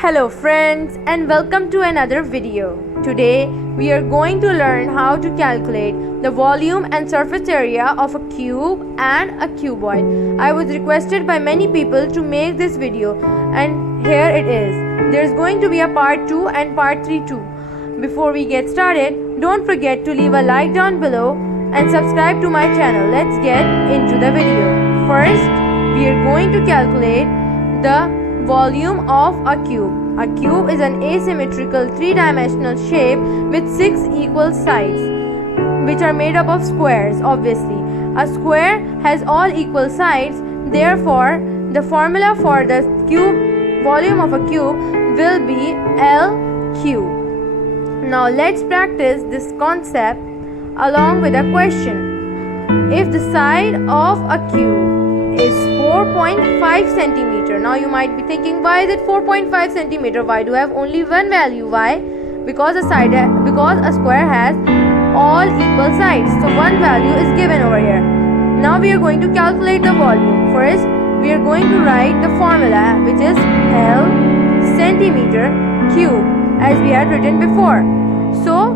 Hello friends and welcome to another video. Today we are going to learn how to calculate the volume and surface area of a cube and a cuboid. I was requested by many people to make this video and here it is. There is going to be a part 2 and part 3 too. Before we get started, don't forget to leave a like down below and subscribe to my channel. Let's get into the video. First, we are going to calculate the volume of a cube. A cube is an asymmetrical three-dimensional shape with 6 equal sides which are made up of squares. Obviously, a square has all equal sides, therefore the formula for the volume of a cube will be L cube. Now let's practice this concept along with a question. If the side of a cube is 4.5 centimeter. Now you might be thinking, why is it 4.5 centimeter? Why do I have only one value? Why? Because a square has all equal sides. So one value is given over here. Now we are going to calculate the volume. First, we are going to write the formula, which is L centimeter cube, as we had written before. So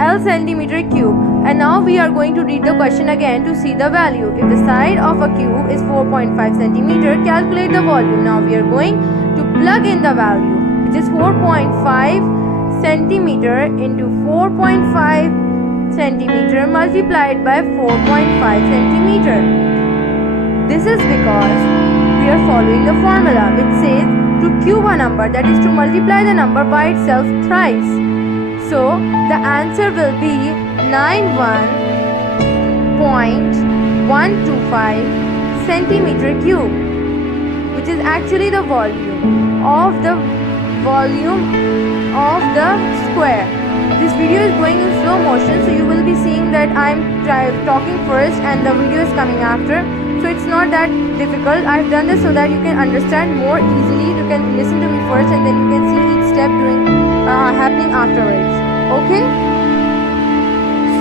L centimeter cube. And now we are going to read the question again to see the value. If the side of a cube is 4.5 centimeter, calculate the volume. Now we are going to plug in the value, which is 4.5 centimeter into 4.5 centimeter multiplied by 4.5 centimeter. This is because we are following the formula which says to cube a number, that is to multiply the number by itself thrice. So the answer will be 91.125 centimeter cube, which is actually the volume of the square. This video is going in slow motion, so you will be seeing that I am talking first and the video is coming after. So it's not that difficult. I've done this so that you can understand more easily. You can listen to me first and then you can see each step happening afterwards. Okay?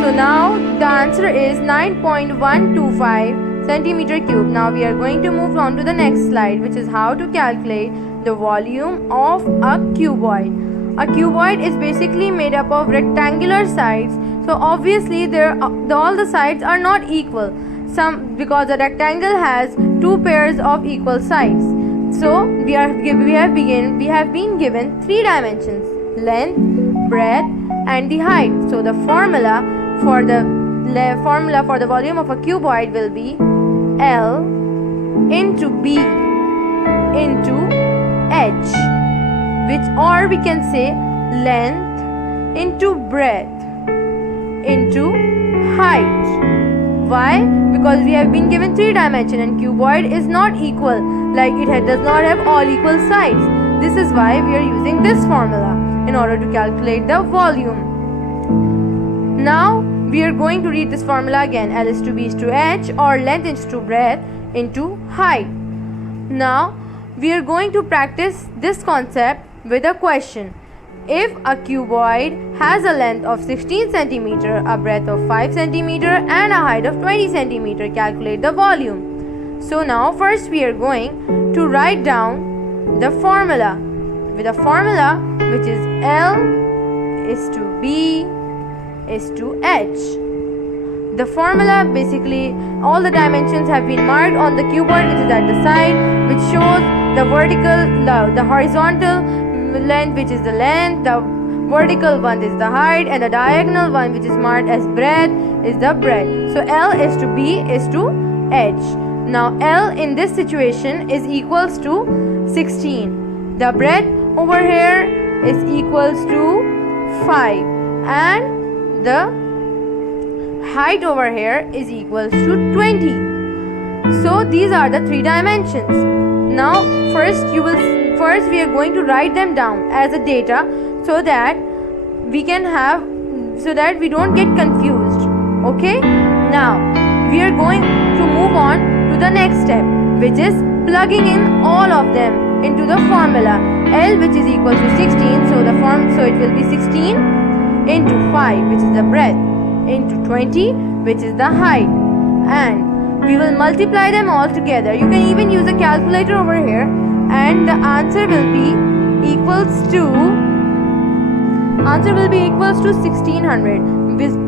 So now the answer is 9.125 centimeter cube. Now we are going to move on to the next slide, which is how to calculate the volume of a cuboid. A cuboid is basically made up of rectangular sides. So obviously all the sides are not equal. Because a rectangle has two pairs of equal sides. So we have been given 3 dimensions: length, breadth, and the height. So the formula for the volume of a cuboid will be L into B into H, or we can say length into breadth into height. Why? Because we have been given 3 dimensions and cuboid is not equal, like it does not have all equal sides. This is why we are using this formula in order to calculate the volume. Now we are going to read this formula again. L is to B is to H, or length is to breadth into height. Now we are going to practice this concept with a question. If a cuboid has a length of 16 centimeter, a breadth of 5 centimeter, and a height of 20 centimeter, calculate the volume. So now first we are going to write down the formula with a formula which is L is to B is to H. The formula, basically all the dimensions have been marked on the cuboid, which is at the side, which shows the horizontal length, which is the length, the vertical one is the height, and the diagonal one, which is marked as breadth, is the breadth. So L is to B is to H. Now L in this situation is equals to 16. The breadth over here is equals to 5, and the height over here is equals to 20. So these are the 3 dimensions. Now first we are going to write them down as a data so that we don't get confused. Okay? Now we are going to move on to the next step, which is plugging in all of them into the formula. L, which is equal to 16, so it will be 16 into 5, which is the breadth, into 20, which is the height, and we will multiply them all together. You can even use a calculator over here, and the answer will be equals to 1600.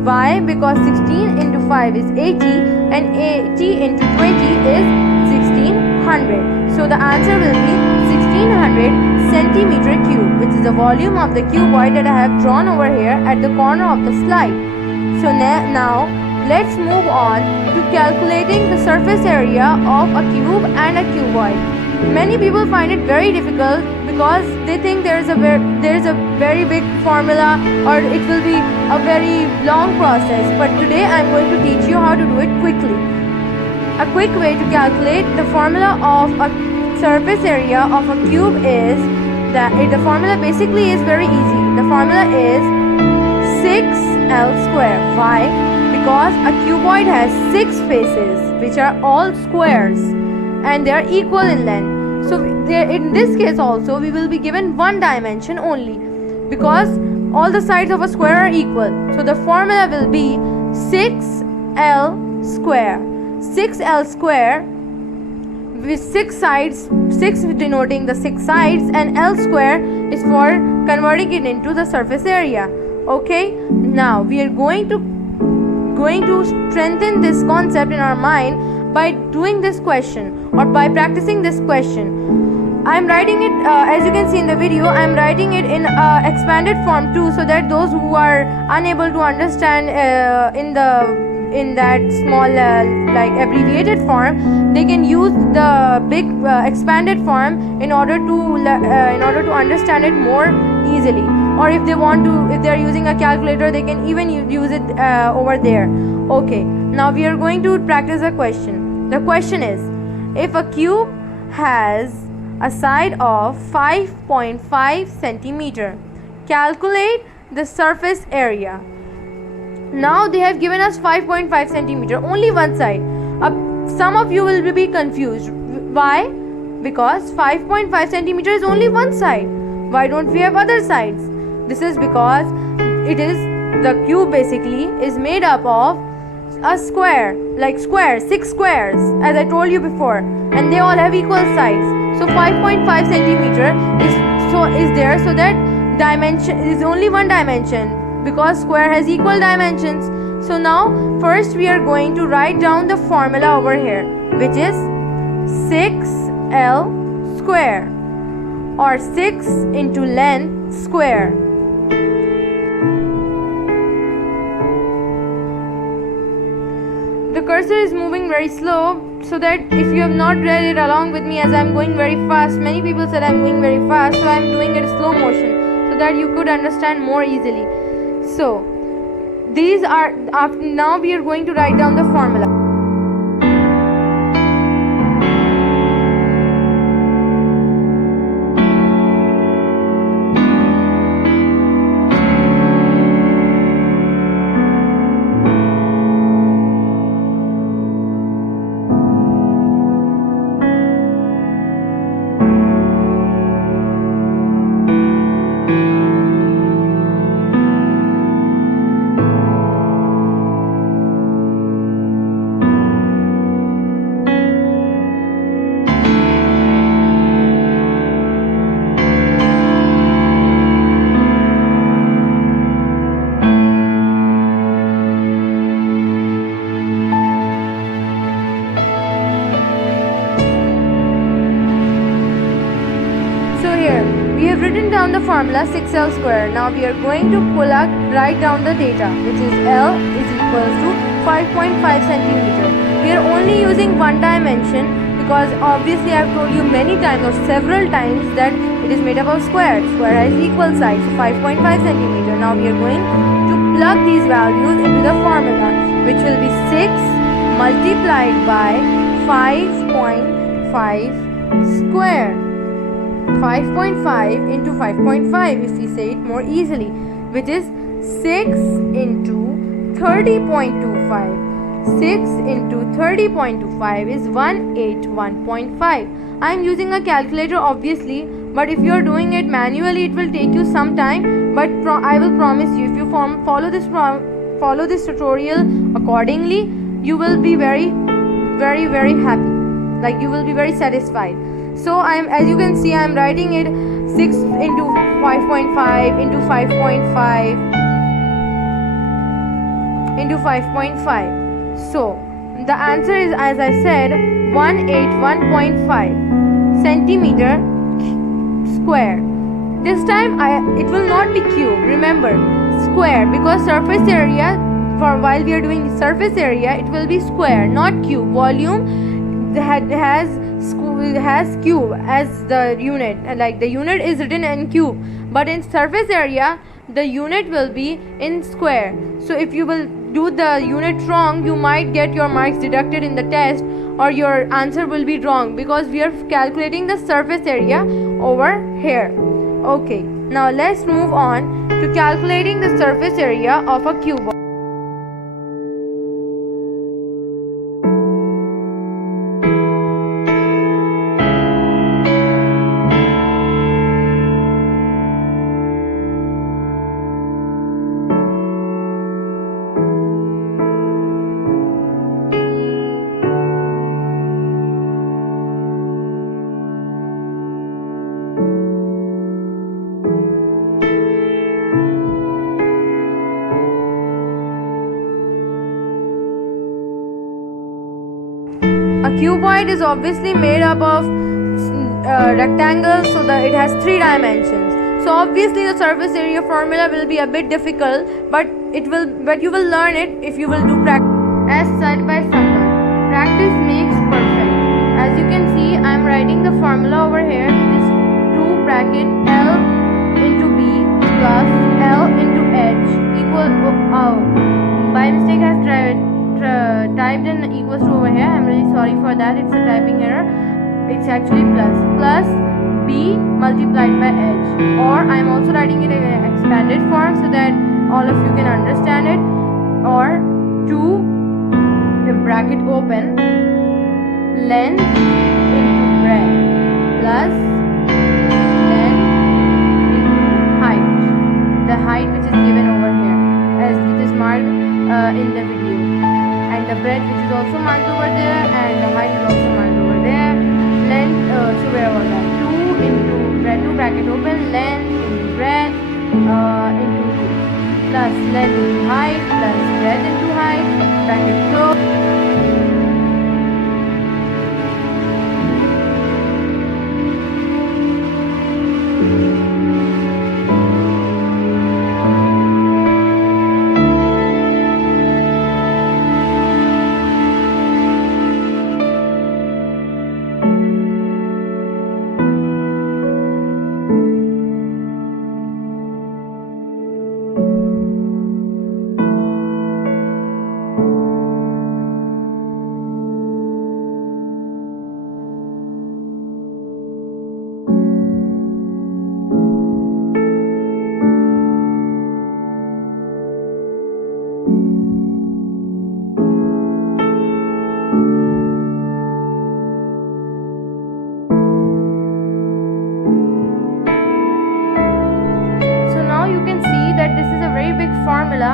Why? Because 16 into 5 is 80 and 80 into 20 is 1600. So the answer will be 1600 centimeter cube, which is the volume of the cuboid that I have drawn over here at the corner of the slide. So now let's move on to calculating the surface area of a cube and a cuboid. Many people find it very difficult because they think there is a very big formula or it will be a very long process. But today I am going to teach you how to do it quickly. A quick way to calculate the formula of a surface area of a cube is that the formula basically is very easy. The formula is 6L square. Why? Because a cuboid has 6 faces which are all squares and they are equal in length. So in this case also we will be given one dimension only because all the sides of a square are equal. So the formula will be 6L square. 6L square with 6 sides, 6 denoting the 6 sides and L square is for converting it into the surface area. Okay, now we are going to strengthen this concept in our mind by doing this question or by practicing this question. I am writing it as you can see in the video. I am writing it in expanded form too, so that those who are unable to understand in that small like abbreviated form, they can use the big expanded form in order to understand it more easily. Or if they are using a calculator, they can even use it over there. Okay, now we are going to practice a question. The question is, if a cube has a side of 5.5 centimeter, calculate the surface area. Now they have given us 5.5 centimeter, only one side. Some of you will be confused. Why? Because 5.5 centimeter is only one side. Why don't we have other sides? This is because the cube basically is made up of a square, like 6 squares, as I told you before, and they all have equal sides. So 5.5 centimeter is there, so that dimension is only one dimension because square has equal dimensions. So now first we are going to write down the formula over here, which is 6L square or 6 into length square. The cursor is moving very slow, so that if you have not read it along with me, as I am going very fast, many people said I am going very fast, so I am doing it in slow motion so that you could understand more easily. So now we are going to write down the formula. We have written down the formula 6L square. Now we are going to write down the data, which is L is equals to 5.5 centimeter. We are only using one dimension because obviously I have told you many times or several times that it is made up of squares. Square has equal sides, so 5.5 centimeter. Now we are going to plug these values into the formula, which will be 6 multiplied by 5.5 square. 5.5 into 5.5, if we say it more easily, which is 6 into 30.25. 6 into 30.25 is 181.5. I am using a calculator obviously, but if you are doing it manually it will take you some time, but I will promise you, if you follow this tutorial accordingly, you will be very happy, like you will be very satisfied. So as you can see, I am writing it 6 into 5.5 into 5.5 into 5.5. So the answer is, as I said, 181.5 centimeter square. This time it will not be cube. Remember, square, because surface area, for while we are doing surface area, it will be square, not cube. Volume has cube as the unit, like the unit is written in cube, but in surface area the unit will be in square. So if you will do the unit wrong, you might get your marks deducted in the test, or your answer will be wrong, because we are calculating the surface area over here. Okay, now let's move on to calculating the surface area of a cuboid. A cuboid is obviously made up of rectangles, so that it has 3 dimensions. So obviously the surface area formula will be a bit difficult, but you will learn it if you will do practice. As said by someone, practice makes perfect. As you can see, I am writing the formula over here, which is 2 bracket L into B plus L into H equal by mistake I have typed in equals to over here. I'm really sorry for that, it's a typing error. It's actually plus B multiplied by H, or I'm also writing it in an expanded form so that all of you can understand it. Or 2 bracket open length into breadth plus length into height, the height which is given over here as it is marked in the video, and the breadth which is also marked over there, and the height is also marked over there. Length, so where was that? 2 into breadth, 2 bracket open, length into breadth into 2 plus length into height plus breadth into height, bracket close. Formula,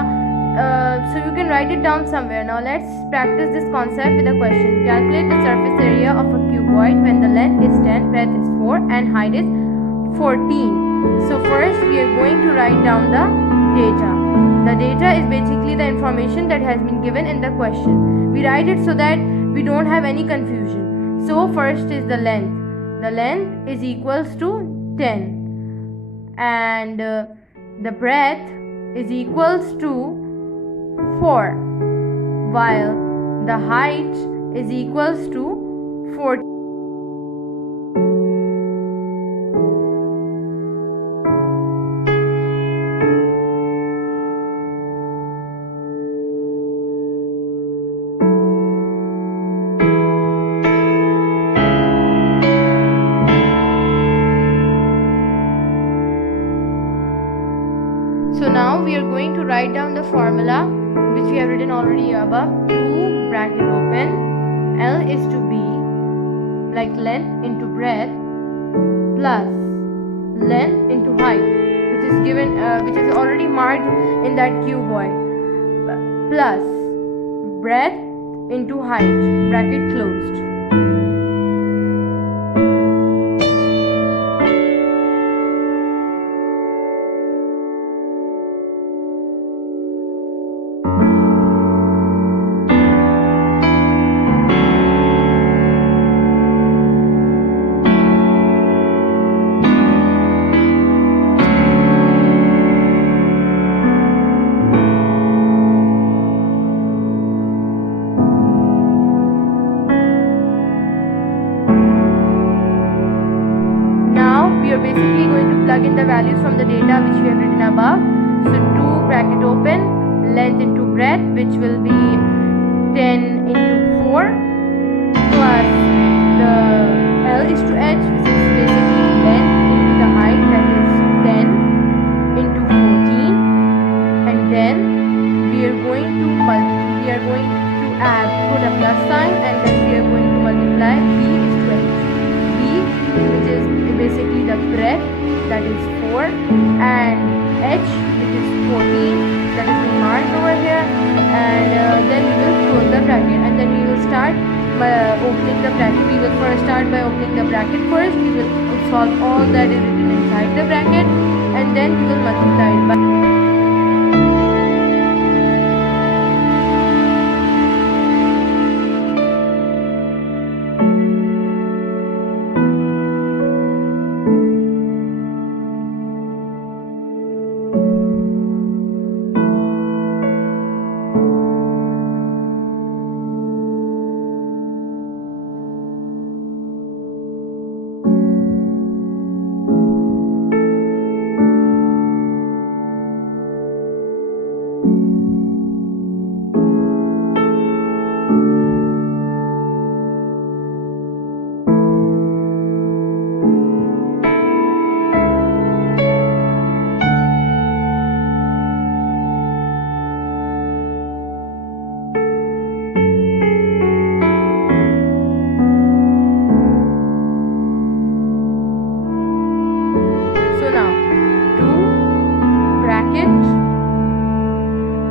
so you can write it down somewhere. Now let's practice this concept with a question. Calculate the surface area of a cuboid when the length is 10, breadth is 4 and height is 14. So first we are going to write down the data. The data is basically the information that has been given in the question. We write it so that we don't have any confusion. So first is the length. The length is equals to 10, and the breadth is equals to 4, while the height is equals to 14. So now we are going to write down the formula which we have written already above. 2 bracket open, L is to B, like length into breadth, plus length into height, which is given, which is already marked in that cuboid, plus breadth into height, bracket closed. to plug in the values from the data which we have written above. So 2 bracket open, length into breadth, which will be 10 into 4 plus the L is to H, which is basically length into the height, that is 10 into 14, and then we are going to put a plus sign, and then we are going to multiply B is to H. B, which is basically the breadth, that is 4, and H, which is 14, that is being marked over here, and then we will close the bracket, and then we will start by opening the bracket. We will first start by opening the bracket first. We will solve all that is written inside the bracket, and then we will multiply it by.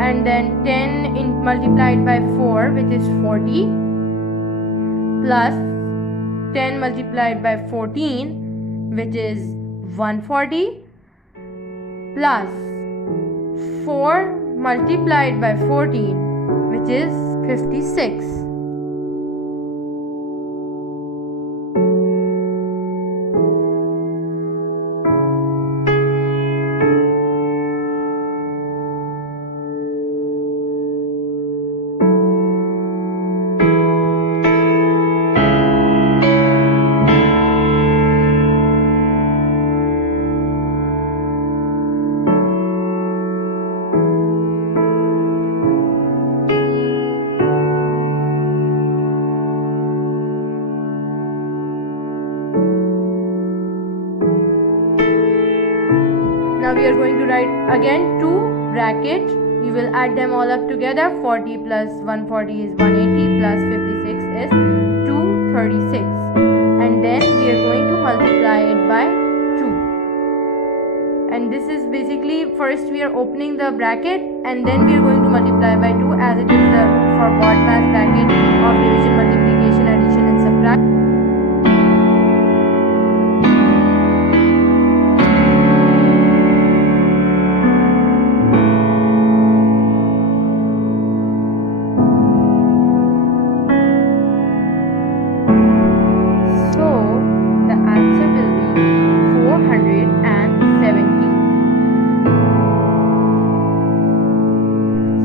And then 10 multiplied by 4, which is 40, plus 10 multiplied by 14, which is 140, plus 4 multiplied by 14, which is 56. Now we are going to write again 2 bracket. We will add them all up together. 40 plus 140 is 180 plus 56 is 236. And then we are going to multiply it by 2. And this is basically, first we are opening the bracket and then we are going to multiply by 2, as it is the for BODMAS bracket of division, multiplication, addition and subtraction.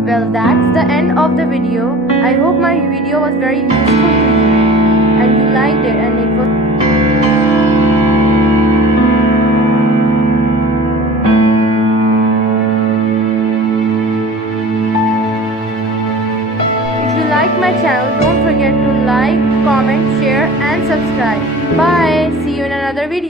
Well, that's the end of the video. I hope my video was very useful to you and you liked it, and it was If you like my channel, don't forget to like, comment, share and subscribe. Bye. See you in another video.